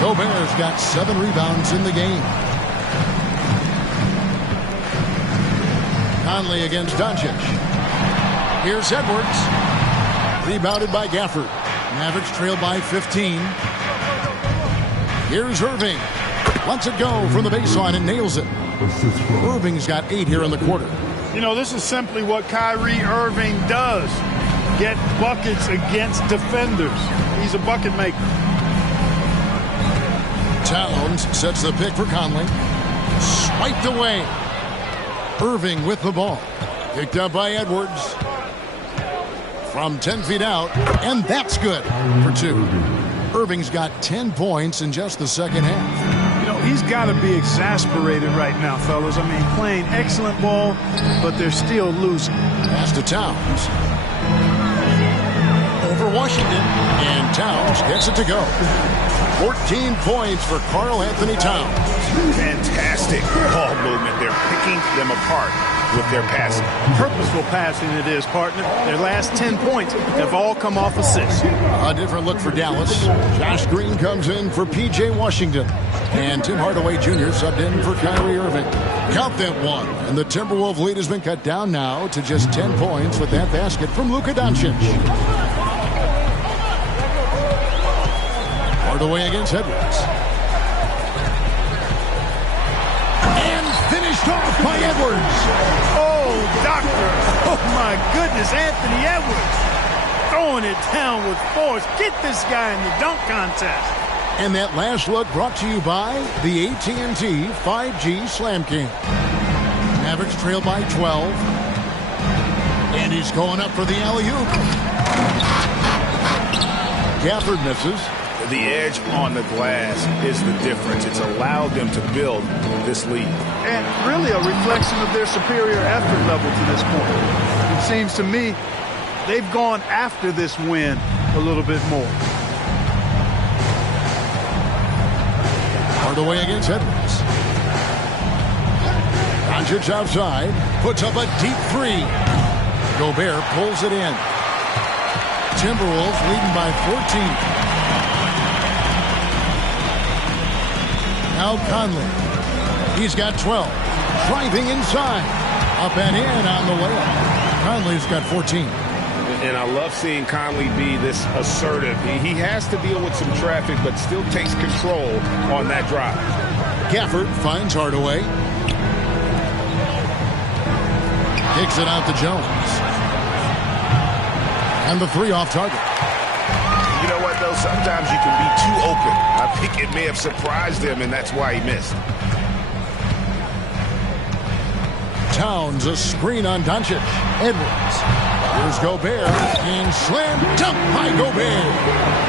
Gobert's got 7 rebounds in the game. Conley against Doncic. Here's Edwards. Rebounded by Gafford. Mavericks trail by 15. Here's Irving. Lets it go from the baseline and nails it. Irving's got 8 here in the quarter. You know, this is simply what Kyrie Irving does. Get buckets against defenders. He's a bucket maker. Towns sets the pick for Conley. Swiped away. Irving with the ball. Picked up by Edwards. From 10 feet out, and that's good for 2. Irving's got 10 points in just the second half. You know, he's got to be exasperated right now, fellas. I mean, playing excellent ball, but they're still losing. Pass to Towns. Over Washington, and Towns gets it to go. 14 points for Karl Anthony Towns. Fantastic ball movement. They're picking them apart with their passing. Purposeful passing it is, partner. Their last 10 points have all come off assists. A different look for Dallas. Josh Green comes in for P.J. Washington. And Tim Hardaway Jr. subbed in for Kyrie Irving. Count that 1. And the Timberwolves lead has been cut down now to just 10 points with that basket from Luka Doncic. Hardaway against Edwards. And finished off by Edwards. Oh, doctor. Oh, my goodness, Anthony Edwards throwing it down with force. Get this guy in the dunk contest. And that last look brought to you by the AT&T 5G Slam King. Mavericks trail by 12. And he's going up for the alley-oop. Gafford misses. The edge on the glass is the difference. It's allowed them to build this lead. And really a reflection of their superior effort level to this point. It seems to me they've gone after this win a little bit more. Hardaway against Edwards. Doncic outside. Puts up a deep three. Gobert pulls it in. Timberwolves leading by 14. Now Conley. He's got 12. Driving inside. Up and in on the layup. Conley's got 14. And I love seeing Conley be this assertive. He has to deal with some traffic, but still takes control on that drive. Gafford finds Hardaway. Kicks it out to Jones. And the three off target. You know what, though? Sometimes you can be too open. I think it may have surprised him, and that's why he missed. Towns, a screen on Doncic. Edwards. Here's Gobert. And slam dunk by Gobert.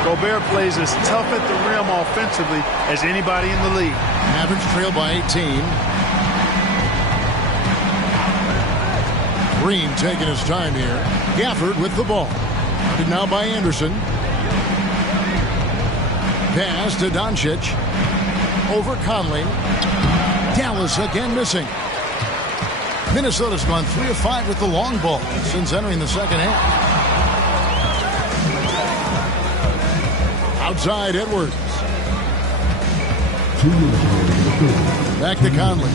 Gobert plays as tough at the rim offensively as anybody in the league. Mavericks trail by 18. Green taking his time here. Gafford with the ball. Guarded now by Anderson. Pass to Doncic. Over Conley. Dallas again missing. Minnesota's gone 3 of 5 with the long ball since entering the second half. Outside Edwards. Back to Conley.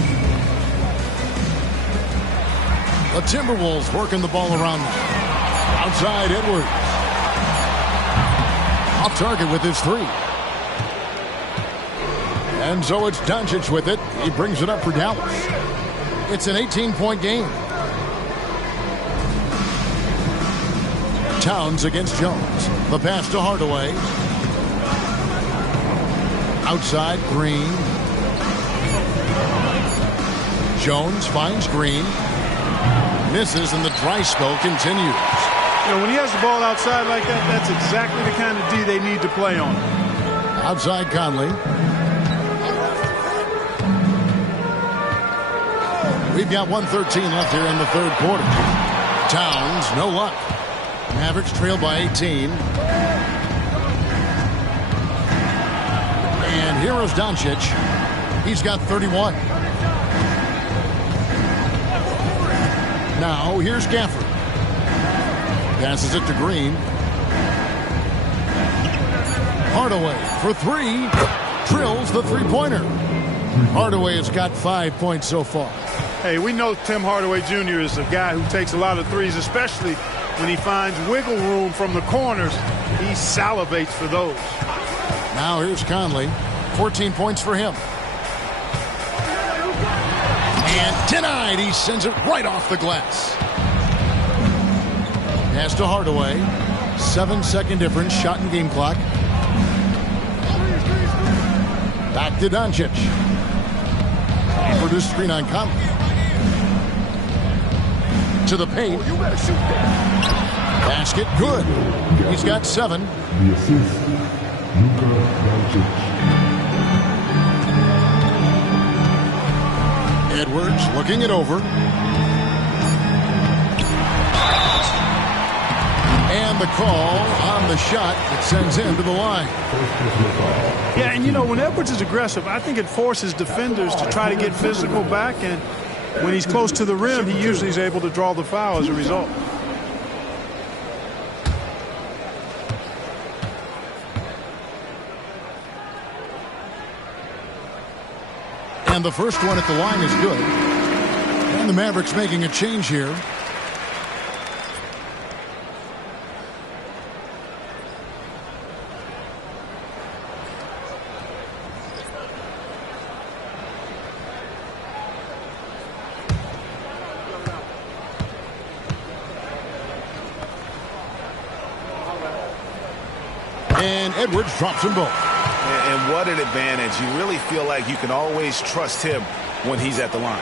The Timberwolves working the ball around them. Outside Edwards. Off target with his three. And so it's Doncic with it. He brings it up for Dallas. It's an 18-point game. Towns against Jones. The pass to Hardaway. Outside Green. Jones finds Green. Misses and the dry spell continues. You know, when he has the ball outside like that, that's exactly the kind of D they need to play on. Outside Conley. We've got 1:13 left here in the third quarter. Towns, no luck. Mavericks trail by 18. And here is Doncic. He's got 31. Now here's Gafford. Passes it to Green. Hardaway for three. Drills the three-pointer. Hardaway has got 5 points so far. Hey, we know Tim Hardaway Jr. is a guy who takes a lot of threes, especially when he finds wiggle room from the corners. He salivates for those. Now here's Conley. 14 points for him. And denied. He sends it right off the glass. Pass to Hardaway. 7-second difference. Shot in game clock. Back to Doncic. Produced screen on Conley. To the paint. Basket good. He's got 7. The assist, Luka Doncic. Edwards looking it over. And the call on the shot that sends him to the line. Yeah, and you know, when Edwards is aggressive, I think it forces defenders to try to get physical back, and when he's close to the rim, he usually is able to draw the foul as a result. And the first one at the line is good. And the Mavericks making a change here. And Edwards drops them both. And what an advantage. You really feel like you can always trust him when he's at the line.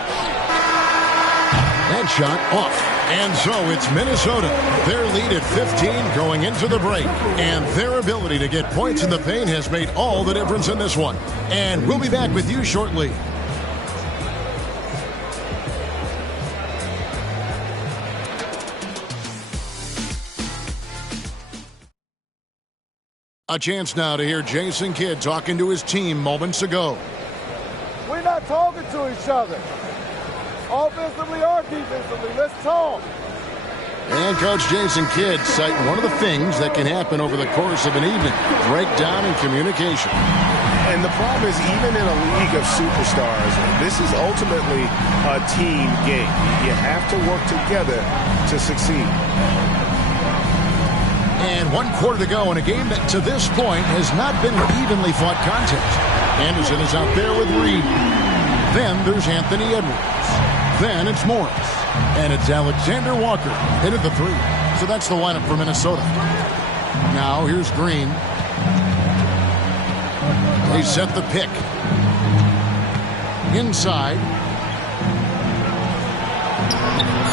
That shot off. And so it's Minnesota. Their lead at 15 going into the break. And their ability to get points in the paint has made all the difference in this one. And we'll be back with you shortly. A chance now to hear Jason Kidd talking to his team moments ago. We're not talking to each other. Offensively or defensively, let's talk. And Coach Jason Kidd citing one of the things that can happen over the course of an evening, breakdown in communication. And the problem is, even in a league of superstars, this is ultimately a team game. You have to work together to succeed. And 1 quarter to go in a game that to this point has not been an evenly fought contest. Anderson is out there with Reed. Then there's Anthony Edwards. Then it's Morris. And it's Alexander Walker hit at the 3. So that's the lineup for Minnesota. Now here's Green. They set the pick. Inside.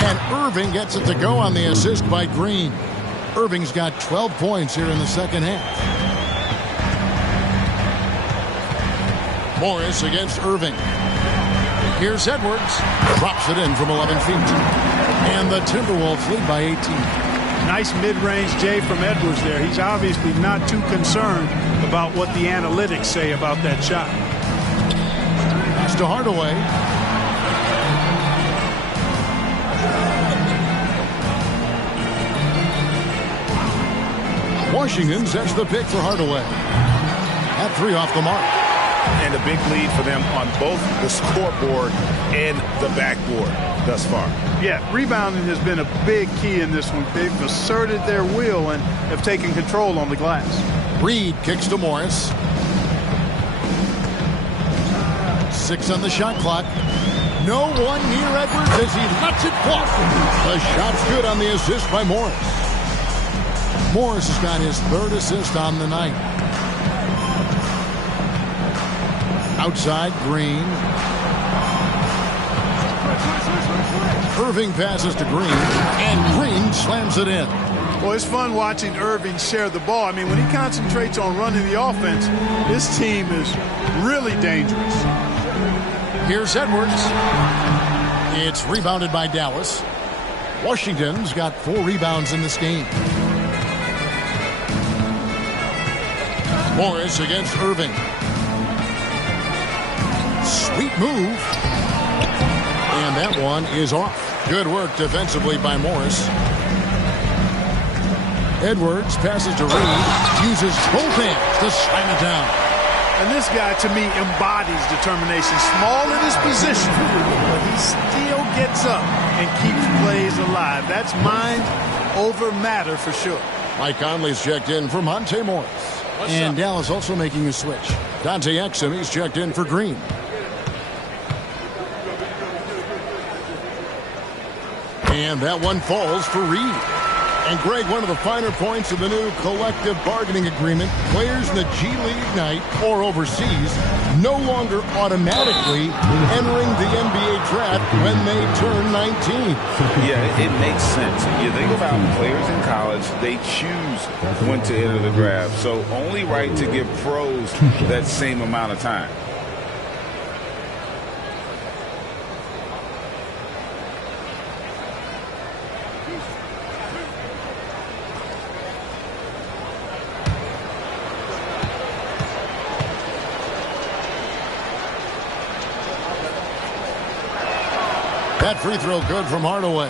And Irving gets it to go on the assist by Green. Irving's got 12 points here in the second half. Morris against Irving. Here's Edwards. Drops it in from 11 feet. And the Timberwolves lead by 18. Nice mid-range J from Edwards there. He's obviously not too concerned about what the analytics say about that shot. Pass to Hardaway. Washington sets the pick for Hardaway. That 3 off the mark. And a big lead for them on both the scoreboard and the backboard thus far. Yeah, rebounding has been a big key in this one. They've asserted their will and have taken control on the glass. Reed kicks to Morris. 6 on the shot clock. No one near Edwards as he lets it walk. The shot's good on the assist by Morris. Morris has got his 3rd assist on the night. Outside, Green. Irving passes to Green, and Green slams it in. Well, it's fun watching Irving share the ball. I mean, when he concentrates on running the offense, this team is really dangerous. Here's Edwards. It's rebounded by Dallas. Washington's got 4 rebounds in this game. Morris against Irving. Sweet move. And that one is off. Good work defensively by Morris. Edwards passes to Reed. Uses both hands to slam it down. And this guy, to me, embodies determination. Small in his position, but he still gets up and keeps plays alive. That's mind over matter for sure. Mike Conley's checked in for Monte Morris. And Dallas also making a switch. Dante Exum, he's checked in for Green. And that one falls for Reed. And Greg, one of the finer points of the new collective bargaining agreement, players in the G League night or overseas no longer automatically entering the NBA draft when they turn 19. Yeah, it makes sense. You think about players in college, they choose when to enter the draft. So only right to give pros that same amount of time. That free throw good from Hardaway.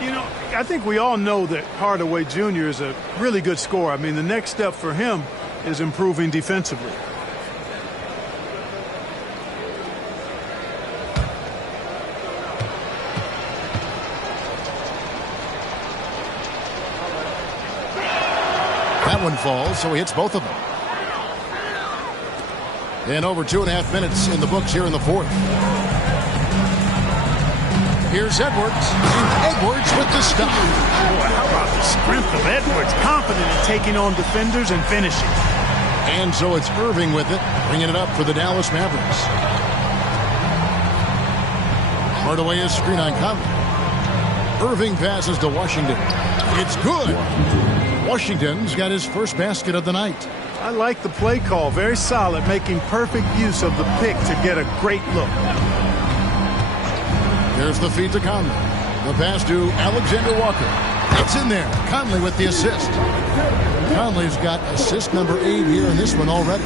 You know, I think we all know that Hardaway Jr. is a really good scorer. I mean, the next step for him is improving defensively. That one falls, so he hits both of them. And over 2.5 minutes in the books here in the 4th. Here's Edwards. And Edwards with the stop. Boy, how about Strength of Edwards, confident in taking on defenders and finishing. And so it's Irving with it, bringing it up for the Dallas Mavericks. Hardaway is screen on Conley. Irving passes to Washington. It's good. Washington's got his first basket of the night. I like the play call. Very solid, making perfect use of the pick to get a great look. There's the feed to Conley. The pass to Alexander Walker. It's in there. Conley with the assist. Conley's got assist number 8 here in this one already.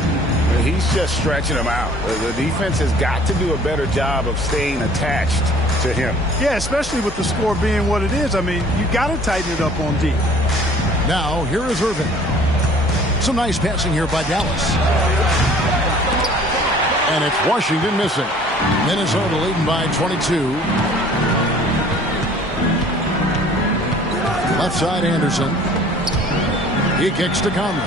He's just stretching him out. The defense has got to do a better job of staying attached to him. Yeah, especially with the score being what it is. I mean, you got to tighten it up on D. Now, here is Irving. Some nice passing here by Dallas. And it's Washington missing. Minnesota leading by 22. Left side, Anderson. He kicks to Conley.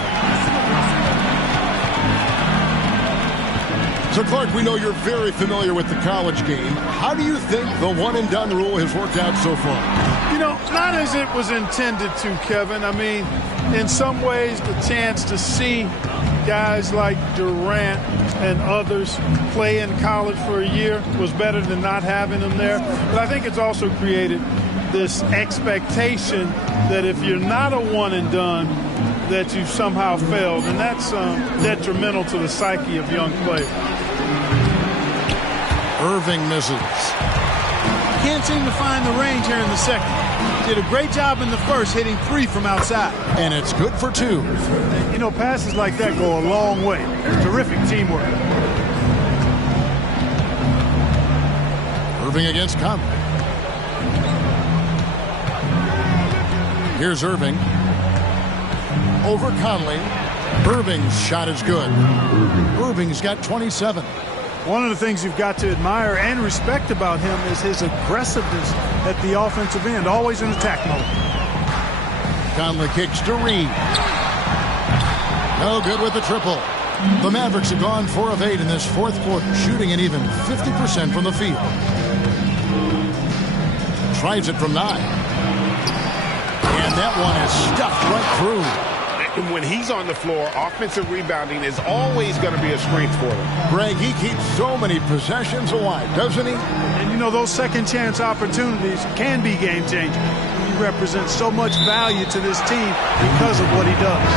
So, Clark, we know you're very familiar with the college game. How do you think the one-and-done rule has worked out so far? You know, not as it was intended to, Kevin. I mean, in some ways, the chance to see guys like Durant and others play in college for a year was better than not having them there. But I think it's also created this expectation that if you're not a one-and-done, that you've somehow failed. And that's detrimental to the psyche of young players. Irving misses. Can't seem to find the range here in the second. Did a great job in the first, hitting 3 from outside. And it's good for 2. And, you know, passes like that go a long way. Terrific teamwork. Irving against Conley. Here's Irving. Over Conley. Irving's shot is good. Irving's got 27. One of the things you've got to admire and respect about him is his aggressiveness at the offensive end, always in attack mode. Conley kicks to Reed. No good with the triple. The Mavericks have gone 4 of 8 in this fourth quarter, shooting an even 50% from the field. Tries it from 9. And that one is stuffed right through. When he's on the floor, offensive rebounding is always going to be a strength for them. Greg, he keeps so many possessions alive, doesn't he? And, you know, those second-chance opportunities can be game-changing. He represents so much value to this team because of what he does.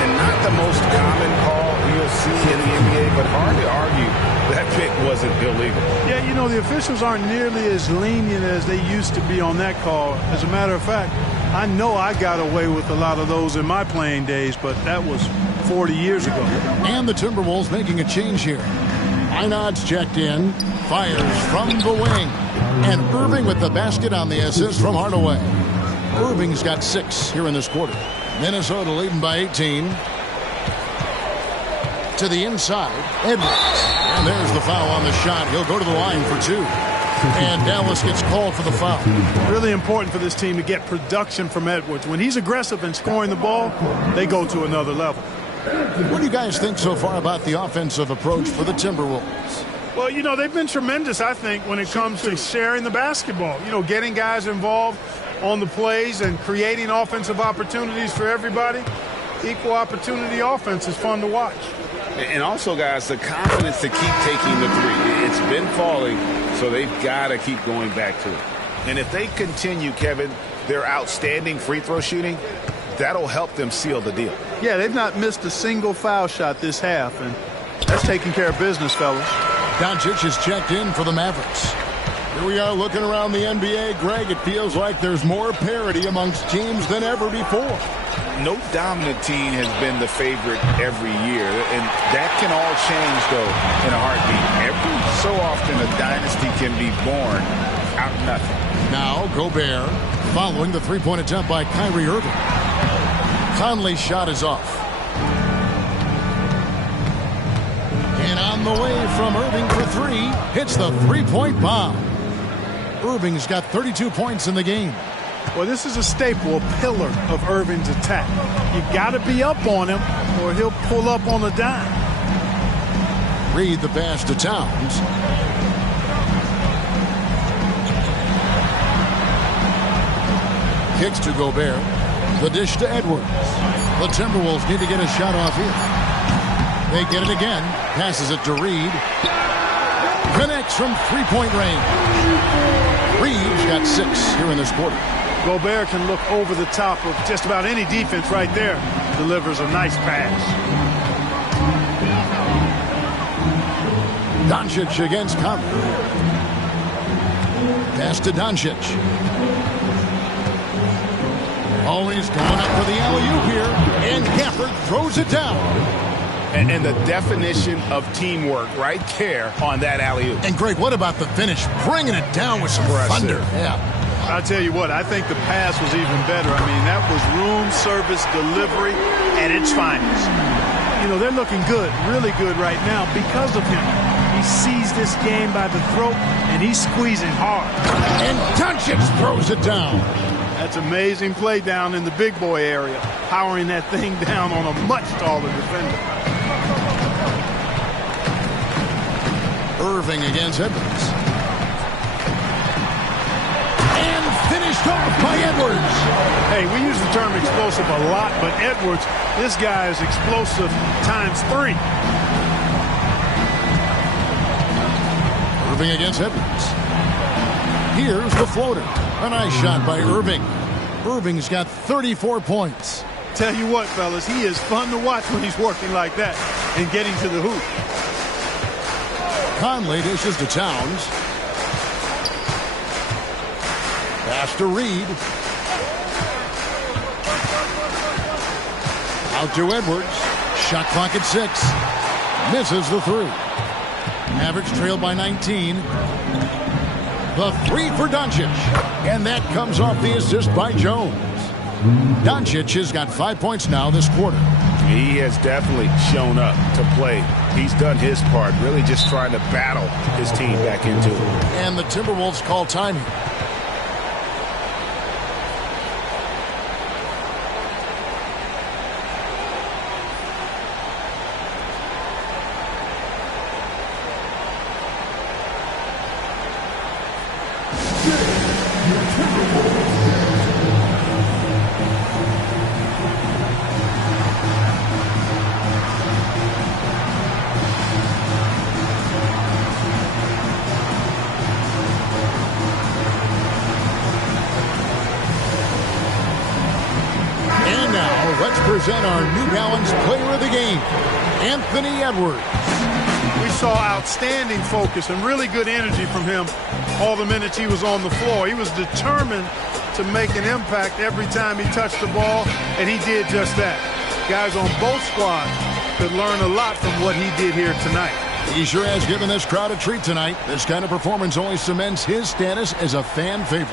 And not the most common call you'll see in the NBA, but hard to argue that pick wasn't illegal. Yeah, you know, the officials aren't nearly as lenient as they used to be on that call. As a matter of fact, I know I got away with a lot of those in my playing days, but that was 40 years ago. And the Timberwolves making a change here. Einad's checked in, fires from the wing. And Irving with the basket on the assist from Hardaway. Irving's got 6 here in this quarter. Minnesota leading by 18. To the inside, Edwards. And there's the foul on the shot. He'll go to the line for 2. And Dallas gets called for the foul. Really important for this team to get production from Edwards. When he's aggressive and scoring the ball, they go to another level. What do you guys think so far about the offensive approach for the Timberwolves? Well, you know, they've been tremendous, I think, when it comes to sharing the basketball. You know, getting guys involved on the plays and creating offensive opportunities for everybody. Equal opportunity offense is fun to watch. And also, guys, the confidence to keep taking the 3. It's been falling, so they've got to keep going back to it. And if they continue, Kevin, their outstanding free throw shooting, that'll help them seal the deal. Yeah, they've not missed a single foul shot this half, and that's taking care of business, fellas. Doncic is checked in for the Mavericks. Here we are looking around the NBA. Greg, it feels like there's more parity amongst teams than ever before. No dominant team has been the favorite every year, and that can all change, though, in a heartbeat. Every so often a dynasty can be born out of nothing. Now Gobert following the three-point attempt by Kyrie Irving. Conley's shot is off. And on the way from Irving for 3, hits the three-point bomb. Irving's got 32 points in the game. Well, this is a staple, a pillar of Irving's attack. You got to be up on him or he'll pull up on a dime. Reed the pass to Towns. Kicks to Gobert. The dish to Edwards. The Timberwolves need to get a shot off here. They get it again. Passes it to Reed. Connects from three-point range. Reed's got 6 here in this quarter. Gobert can look over the top of just about any defense right there. Delivers a nice pass. Doncic against Conley. Pass to Doncic. Always going up for the alley-oop here. And Gafford throws it down. And the definition of teamwork right there on that alley-oop. And Greg, what about the finish? Bringing it down with some thunder. Yeah. I'll tell you what, I think the pass was even better. I mean, that was room service delivery at its finest. You know, they're looking good, really good right now because of him. He sees this game by the throat, and he's squeezing hard. And Doncic throws it down. That's amazing play down in the big boy area, powering that thing down on a much taller defender. Irving against Edwards. And finished off by Edwards. Hey, we use the term explosive a lot, but Edwards, this guy is explosive times 3. Irving against Edwards. Here's the floater. A nice shot by Irving. Irving's got 34 points. Tell you what, fellas, he is fun to watch when he's working like that and getting to the hoop. Conley dishes to Towns. Pass to Reed. Out to Edwards. Shot clock at 6. Misses the 3. Mavericks trail by 19. The 3 for Doncic. And that comes off the assist by Jones. Doncic has got 5 points now this quarter. He has definitely shown up to play. He's done his part, really just trying to battle his team back into it. And the Timberwolves call time here. Let's present our New Balance Player of the Game, Anthony Edwards. We saw outstanding focus and really good energy from him all the minutes he was on the floor. He was determined to make an impact every time he touched the ball, and he did just that. Guys on both squads could learn a lot from what he did here tonight. He sure has given this crowd a treat tonight. This kind of performance only cements his status as a fan favorite.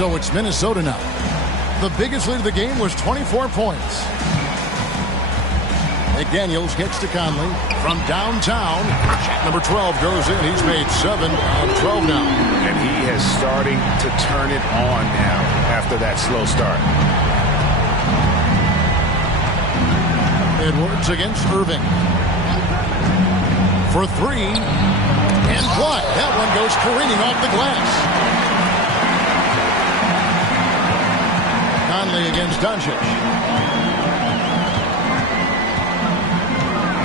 So it's Minnesota now. The biggest lead of the game was 24 points. McDaniels gets to Conley from downtown. Shot number 12 goes in. He's made 7 of 12 now. And he is starting to turn it on now after that slow start. Edwards against Irving. For 3. And blocked. That one goes careening off the glass. Conley against Doncic.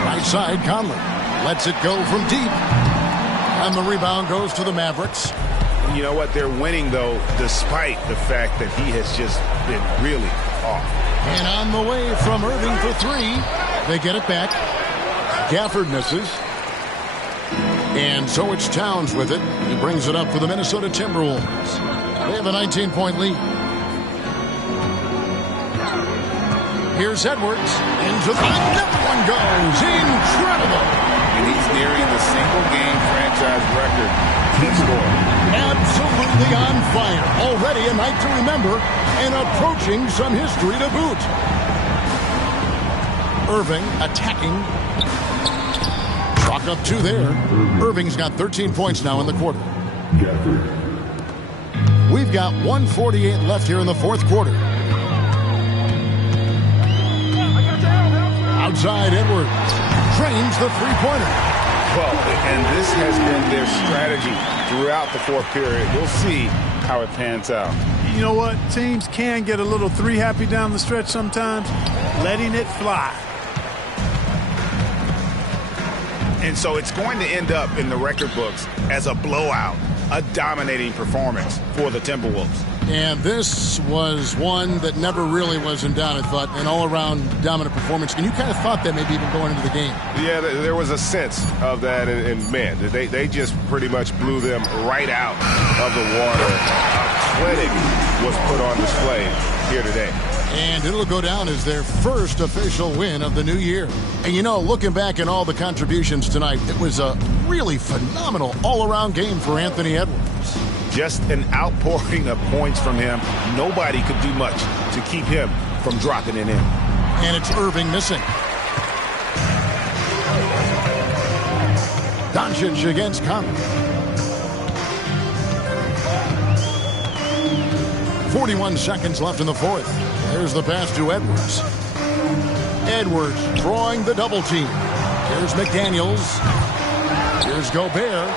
Right side, Conley lets it go from deep. And the rebound goes to the Mavericks. You know what? They're winning, though, despite the fact that he has just been really off. And on the way from Irving for 3. They get it back. Gafford misses. And so it's Towns with it. He brings it up for the Minnesota Timberwolves. They have a 19-point lead. Here's Edwards. Into the... Another one goes. Incredible. And he's nearing the single-game franchise record he scored. Absolutely on fire. Already a night to remember and approaching some history to boot. Irving attacking. Chalk up 2 there. Irving's got 13 points now in the quarter. We've got 1:48 left here in the fourth quarter. Outside, Edwards drains the three-pointer. Well, and this has been their strategy throughout the fourth period. We'll see how it pans out. You know what? Teams can get a little three happy down the stretch sometimes, letting it fly. And so it's going to end up in the record books as a blowout, a dominating performance for the Timberwolves. And this was one that never really was in doubt, I thought, an all-around dominant performance. And you kind of thought that maybe even going into the game. Yeah, there was a sense of that, and man, they just pretty much blew them right out of the water. A clinic was put on display here today. And it'll go down as their first official win of the new year. And you know, looking back at all the contributions tonight, it was a really phenomenal all-around game for Anthony Edwards. Just an outpouring of points from him. Nobody could do much to keep him from dropping it in. And it's Irving missing. Doncic against Conley. 41 seconds left in the fourth. There's the pass to Edwards. Edwards drawing the double team. Here's McDaniels. Here's Gobert.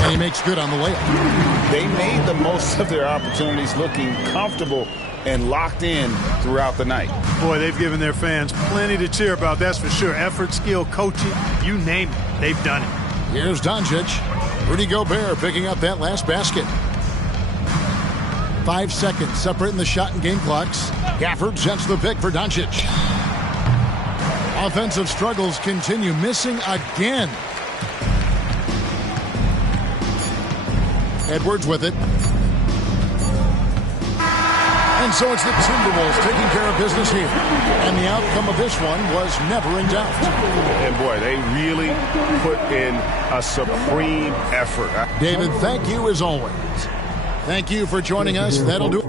And he makes good on the layup. They made the most of their opportunities, looking comfortable and locked in throughout the night. Boy, they've given their fans plenty to cheer about, that's for sure. Effort, skill, coaching, you name it, they've done it. Here's Doncic. Rudy Gobert picking up that last basket. 5 seconds separating the shot and game clocks. Gafford sets the pick for Doncic. Offensive struggles continue, missing again. Edwards with it. And so it's the Timberwolves taking care of business here. And the outcome of this one was never in doubt. And boy, they really put in a supreme effort. David, thank you as always. Thank you for joining us. That'll do it.